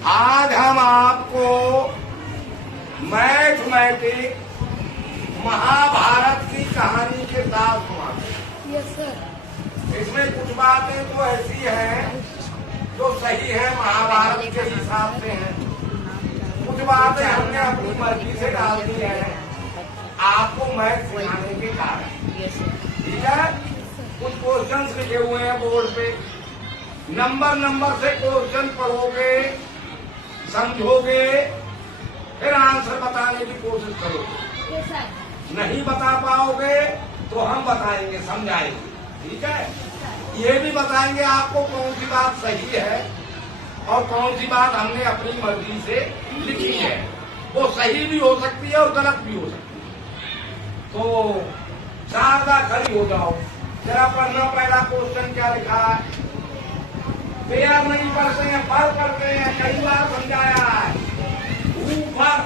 आज हम आपको मैथमेटिक महाभारत की कहानी के साथ सुनाते हैं। इसमें कुछ बातें तो ऐसी हैं जो सही है, महाभारत के हिसाब से हैं। कुछ बातें हमने अपनी मर्जी से डाल दी है आपको मैथ सिखाने के कारण। ठीक है, कुछ क्वेश्चंस लिखे हुए हैं बोर्ड पे, नंबर से क्वेश्चन पढ़ोगे, समझोगे, फिर आंसर बताने की कोशिश करोगे। नहीं बता पाओगे तो हम बताएंगे, समझाएंगे। ठीक है, ये भी बताएंगे आपको कौन सी बात सही है और कौन सी बात हमने अपनी मर्जी से लिखी है। वो सही भी हो सकती है और गलत भी हो सकती है। तो शारदा खड़ी हो जाओ, जरा पढ़ना। पहला क्वेश्चन क्या लिखा है? पेयर नहीं पढ़ते हैं, पर पढ़ते हैं, कई बार समझाया है। ऊपर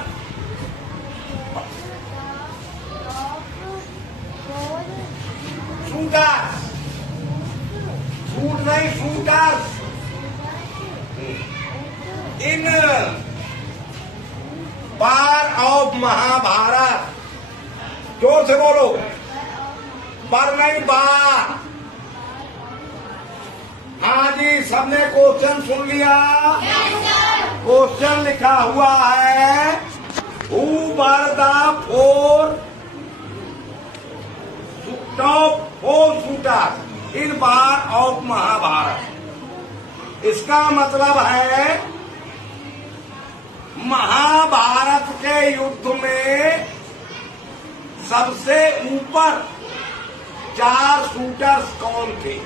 शूटर, शूट नहीं शूटर। इन पार ऑफ महाभारत, जोर से बोलो, पर नहीं बार। हाँ जी, सबने क्वेश्चन सुन लिया? क्वेश्चन लिखा हुआ है, who were the top four shooter in war of Mahabharat. इसका मतलब है महाभारत के युद्ध में सबसे ऊपर 4 शूटर्स कौन थे?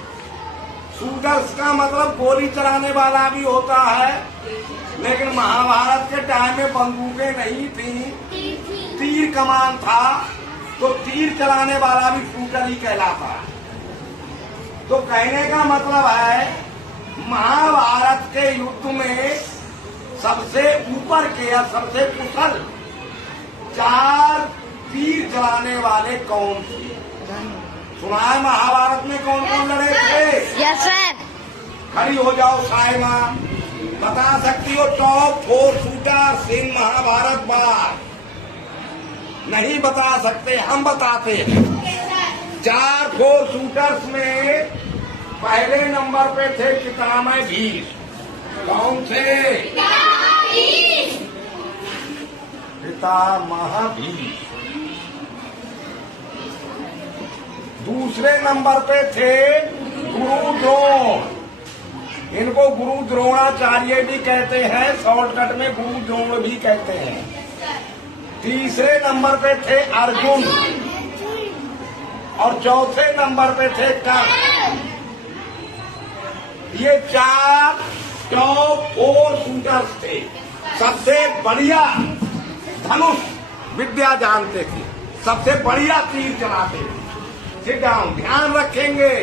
शूटर्स का मतलब गोली चलाने वाला भी होता है, लेकिन महाभारत के टाइम में बंदूकें नहीं थी, तीर कमान था, तो तीर चलाने वाला भी शूटर ही कहलाता है। तो कहने का मतलब है महाभारत के युद्ध में सबसे ऊपर के या सबसे कुशल 4 तीर चलाने वाले कौन थे? सुना है महाभारत में कौन कौन लड़े थे? Yes sir. खड़ी हो जाओ साइमा, बता सकती हो टॉप 4 शूटर्स इन महाभारत वार? नहीं बता सकते, हम बताते हैं। 4 शूटर्स में पहले नंबर पे थे पितामह भीष्म। कौन थे? पितामह भीष्म। दूसरे नंबर पे थे गुरु द्रोण। इनको गुरु द्रोणाचार्य भी कहते हैं, शॉर्टकट में गुरु द्रोण भी कहते हैं। तीसरे नंबर पे थे अर्जुन और चौथे नंबर पे थे कर्ण। ये 4 टॉप 4 शूटर्स थे। सबसे बढ़िया धनुष विद्या जानते थे, सबसे बढ़िया तीर चलाते थे। सिट डाउन, ध्यान रखेंगे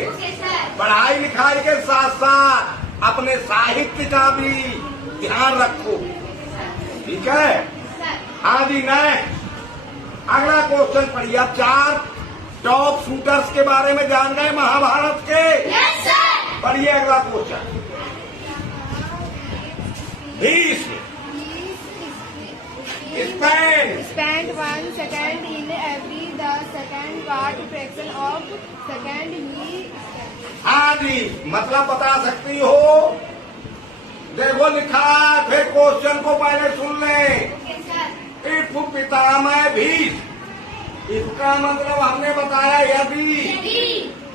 पढ़ाई लिखाई के साथ साथ अपने साहित्य का भी ध्यान रखो। ठीक है? हाँ जी, नेक्स्ट अगला क्वेश्चन पढ़िए। आप 4 टॉप शूटर्स के बारे में जान गए महाभारत के? Yes sir. पढ़िए अगला question. Bhishma spent 1 second in every the second part fraction of second he spent। हाँ जी, मतलब बता सकती हो? देखो लिखा, फिर क्वेश्चन को पहले सुन ले। इफ पितामह भीष्म, इसका मतलब हमने बताया यदि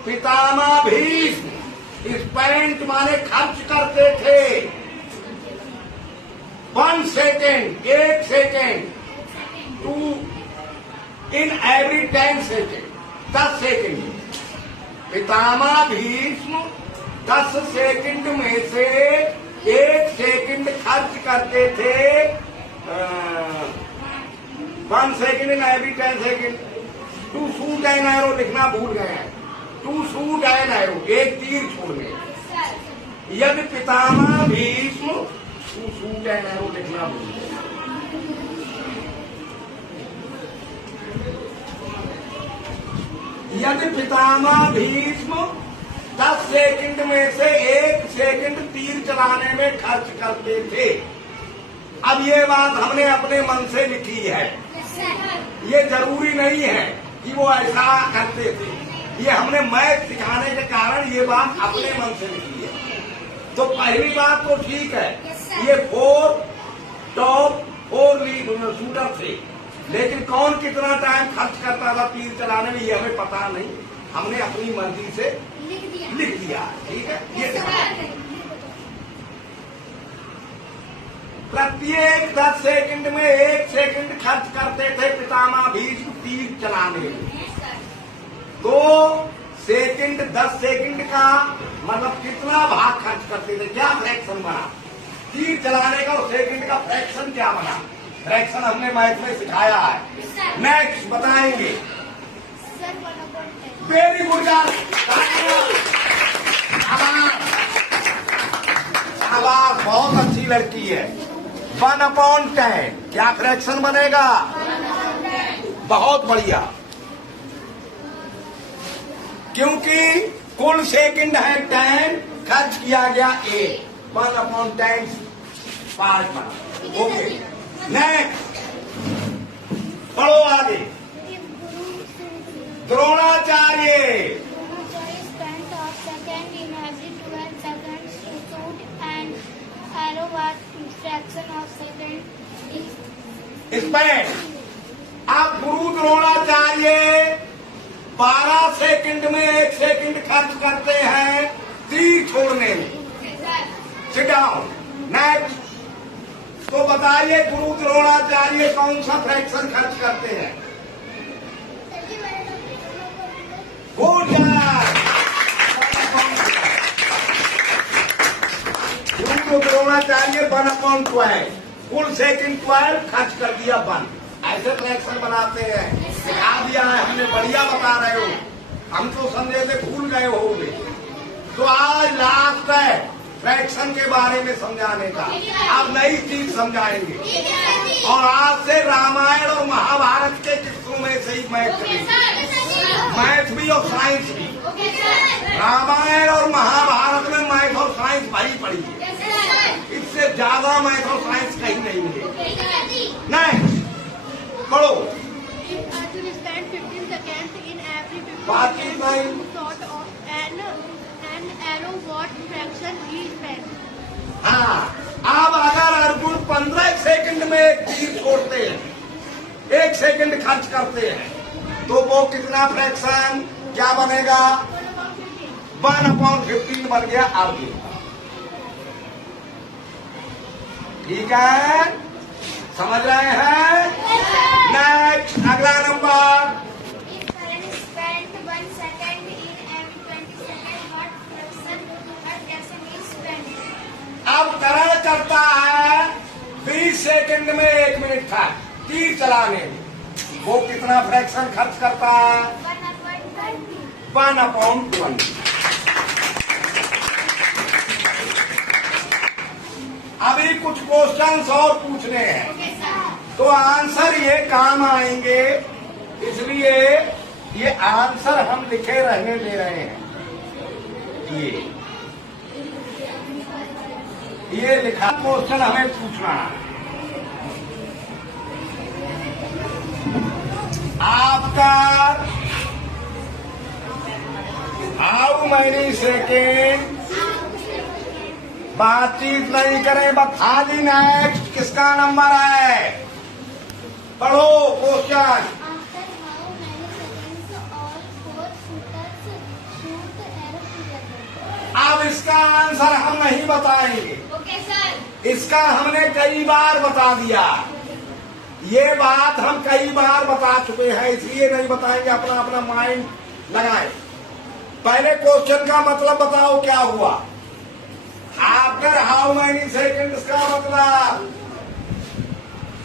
पितामह भीष्म स्पेंट माने खर्च करते थे 1 second, 1 second to in every 10 second, 10 second. पितामह भीष्म 10 सेकेंड में से 1 सेकेंड खर्च करते थे 1 second in every 10 second to shoot an arrow. लिखना भूल गए हैं, टू शूट एन एरो, एक तीर छोड़ने। यदि Pitamah Bhishma, to shoot an arrow लिखना भूल गए। यदि पितामह भीष्म 10 सेकंड में से 1 सेकंड तीर चलाने में खर्च करते थे अब ये बात हमने अपने मन से लिखी है, ये जरूरी नहीं है कि वो ऐसा करते थे, ये हमने मैथ सिखाने के कारण ये बात अपने मन से लिखी है। तो पहली बात तो ठीक है, ये 4 टॉप 4 शूटर थे, लेकिन कौन कितना टाइम खर्च करता था तीर चलाने में ये हमें पता नहीं, हमने अपनी मर्जी से लिख दिया। ठीक है, ये प्रत्येक 10 सेकंड में 1 सेकंड खर्च करते थे पितामह भीष्म तीर चलाने में। 2 सेकंड 10 सेकंड का मतलब कितना भाग खर्च करते थे, क्या फ्रैक्शन बना तीर चलाने का, और सेकंड का फ्रैक्शन क्या बना, फ्रैक्शन हमने मैथ में सिखाया है। नेक्स्ट बताएंगे। वेरी गुड शाबाश, बहुत अच्छी लड़की है। 1/10 क्या फ्रैक्शन बनेगा, बहुत बढ़िया, क्योंकि कुल सेकंड है 10, खर्च किया गया 1, 1/10 पार्ट बना। ओके, नेक्स्ट पढ़ो आगे। Dronacharya spent of second in every 12 seconds to shoot an arrow at fraction of second is spend. अब गुरु द्रोणाचार्य 12 सेकंड में 1 सेकंड खर्च करते हैं तीर छोड़ने में। Sit down. नेक्स्ट, तो बताइए गुरु द्रोणाचार्य कौन सा फ्रैक्शन खर्च करते हैं। गुड गुरु द्रोणाचार्य 1/12 कुल सेकंड 12 खर्च कर दिया 1। ऐसे फ्रैक्शन बनाते हैं, सिखा दिया है हमने, बढ़िया बता रहे हो, हम तो समझे थे भूल गए होंगे। तो आज लास्ट है फ्रैक्शन के बारे में समझाने का, अब नई चीज समझाएंगे, और आज से रामायण और महाभारत के किस्सों में से ही मैथ भी और साइंस भी। रामायण और महाभारत में मैथ और साइंस भरी पड़ी है, इससे ज्यादा मैथ और साइंस कहीं नहीं मिलेगी। नेक्स्ट पढ़ो। Arjun spent 15 seconds in every 15 बाकी seconds नहीं। to sort of an arrow what fraction he spent. हाँ, अब अगर अर्जुन 15 सेकंड में एक तीर छोड़ते हैं, 1 सेकंड खर्च करते हैं, तो वो कितना फ्रैक्शन क्या बनेगा, 1/15 बन गया अर्जुन। ठीक है, समझ रहे हैं। नेक्स्ट अगला number. if current spent 1 second in every 20 seconds what fraction is spent। अब करण करता है 20 सेकंड में 1 मिनट था तीर चलाने में, वो कितना फ्रैक्शन खर्च करता है, 1/20। अभी कुछ क्वेश्चंस और पूछने हैं, तो आंसर ये काम आएंगे, इसलिए ये आंसर हम लिखे रहने दे रहे हैं। ये लिखा क्वेश्चन हमें पूछना है। आपका हाउ मैनी सेकेंड, बातचीत नहीं करें, बस खाली नेक्स्ट किसका नंबर है, पढ़ो question. After how many seconds all 4 shooters shoot arrow together। अब इसका आंसर हम नहीं बताएंगे, ओके सर। इसका हमने कई बार बता दिया, ये बात हम कई बार बता चुके हैं, इसलिए नहीं बताएंगे, अपना अपना माइंड लगाए। पहले क्वेश्चन का मतलब बताओ क्या हुआ। आफ्टर हाउ मैनी सेकंड्स का मतलब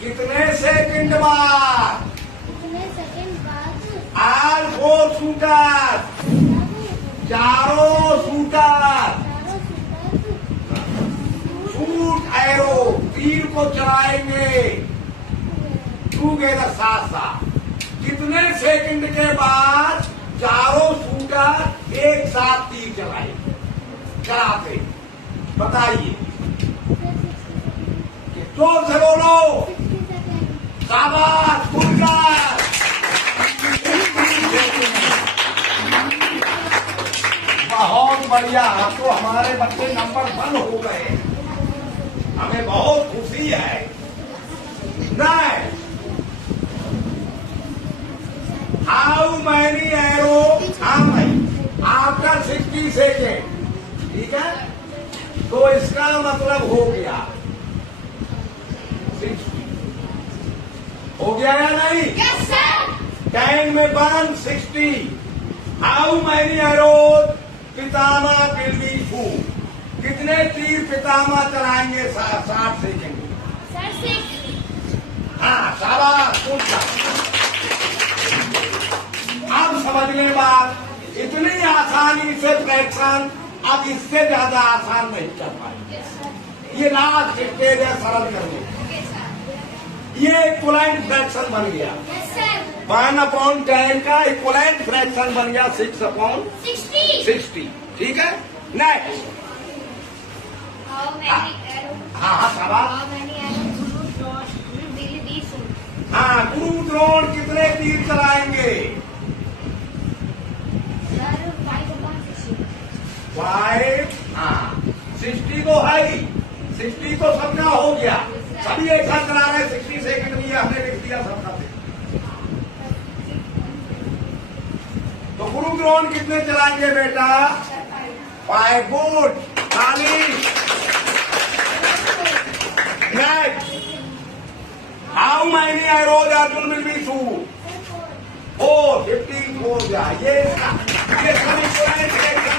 कितने सेकंड बाद, कितने सेकंड बाद ऑल 4 शूटर, चारों शूटर शूट एरो तीर को चलाएंगे टूगेदर साथ साथ। कितने सेकंड के बाद चारों शूटर एक साथ तीर चलाते बताइए। जोर से बोलो। शाबाश, पुरस्कार। बहुत बढ़िया, तो हमारे बच्चे नंबर 1 हो गए, हमें बहुत खुशी है। नहीं, हाउ मैनी एरो, हाँ भाई, आपका 60 सेकेंड, ठीक है। तो इसका मतलब हो गया 60, हो गया या नहीं? Yes, sir. 10 में 160। How many arrows Pitamah will be shoot, कितने तीर पितामा चलाएंगे 60 सेकेंड में? Sir, 6. हाँ, शाबाश, पूछा। अब समझने बात, इतनी आसानी से फ्रैक्शन अब इससे ज्यादा आसान नहीं कर पाएंगे। Yes, sir. ये लास्ट स्टेज है सरल करने, Okay, sir. ये इक्वलेंट फ्रैक्शन बन गया। Yes, sir. 1/10 का इक्वलेंट फ्रैक्शन बन गया 6/60। 60. ठीक है। Next, How many arrows? हाँ शाबाश। How many arrows will be shoot? हाँ, गुरु द्रोण कितने तीर चलाएंगे? Sir, 5/60. 5, हाँ 60 तो है ही, 60 तो सबका हो गया, सभी एक साथ चला रहे 60 सेकंड में, ये हमने लिख दिया सबका। तो गुरु द्रोण कितने चलाएंगे बेटा? 5 good, 40। Next, how many arrows Arjun will be shoot? 15 हो गया। ये सभी फ्रैक्शन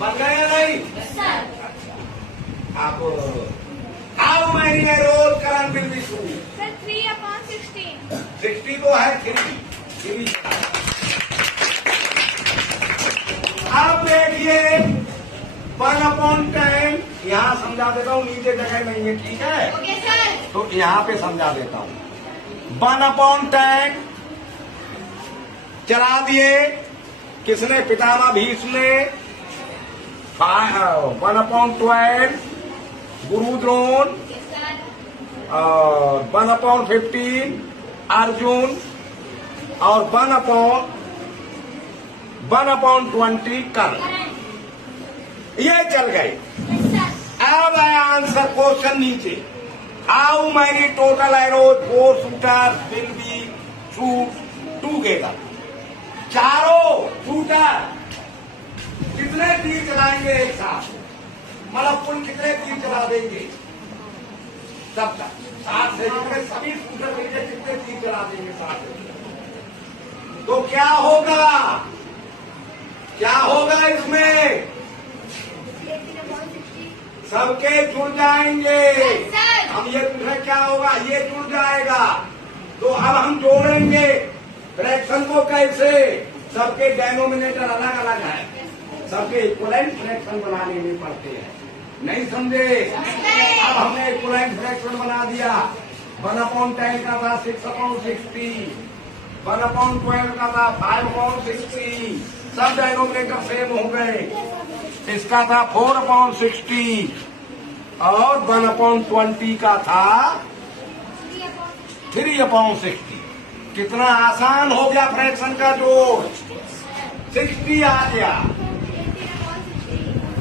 बन गए या नहीं? Yes, sir. आप how many arrows Karan will be shoot? Sir, 3/16. 60 तो है, 3। अब देखिए 1/10, यहाँ समझा देता हूँ, नीचे जगह नहीं है, ठीक है। Okay, sir. तो यहाँ पे समझा देता हूँ। 1/10 चला दिए, किसने? पितामह भीष्म ने। 1/12 गुरु द्रोण, Yes, sir. और 1/15 अर्जुन, और 1/20 कर्ण। ये चल गए। Yes, sir. अब है आंसर क्वेश्चन नीचे। How many total arrows 4 shooter will be shoot together? चारों शूटर कितने तीर चलाएंगे एक साथ? मतलब कुल कितने तीर चला देंगे सबका? 60 सेकंड में सभी शूटर मिलकर कितने तीर चला देंगे 60 सेकंड? तो क्या होगा, क्या होगा इसमें? सबके जुड़ जाएंगे। Yes, sir. हम ये पूछे क्या होगा, ये जुड़ जाएगा। तो अब हम जोड़ेंगे फ्रैक्शन को कैसे? सबके डेनोमिनेटर अलग अलग है, सबके इक्वलेंट फ्रैक्शन बनाने में पड़ते हैं, नहीं समझे? अब हमने इक्वलेंट फ्रैक्शन बना दिया। 1/10 का था 6/60, 1/12 का था 5/60, सब डेनोमिनेटर सेम हो गए। इसका था 4/60 और 1/20 का था 3/60। कितना आसान हो गया फ्रैक्शन का जोड़। 60 आ गया,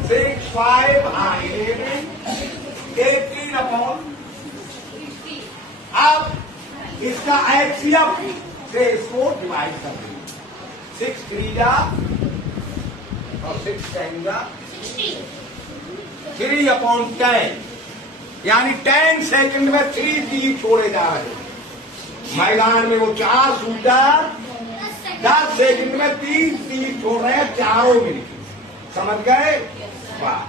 6, 5, 18/60। अब इसका एचसीएफ से इसको डिवाइड कर देंगे। 6 3 जा और 6 10 जा 3/10, यानी 10 सेकंड में 3 तीर छोड़े जा रहे। मैदान में वो 4 शूटर 10 सेकंड में 3 तीर छोड़ रहे हैं, चारों मिलकर। समझ गए? वाह।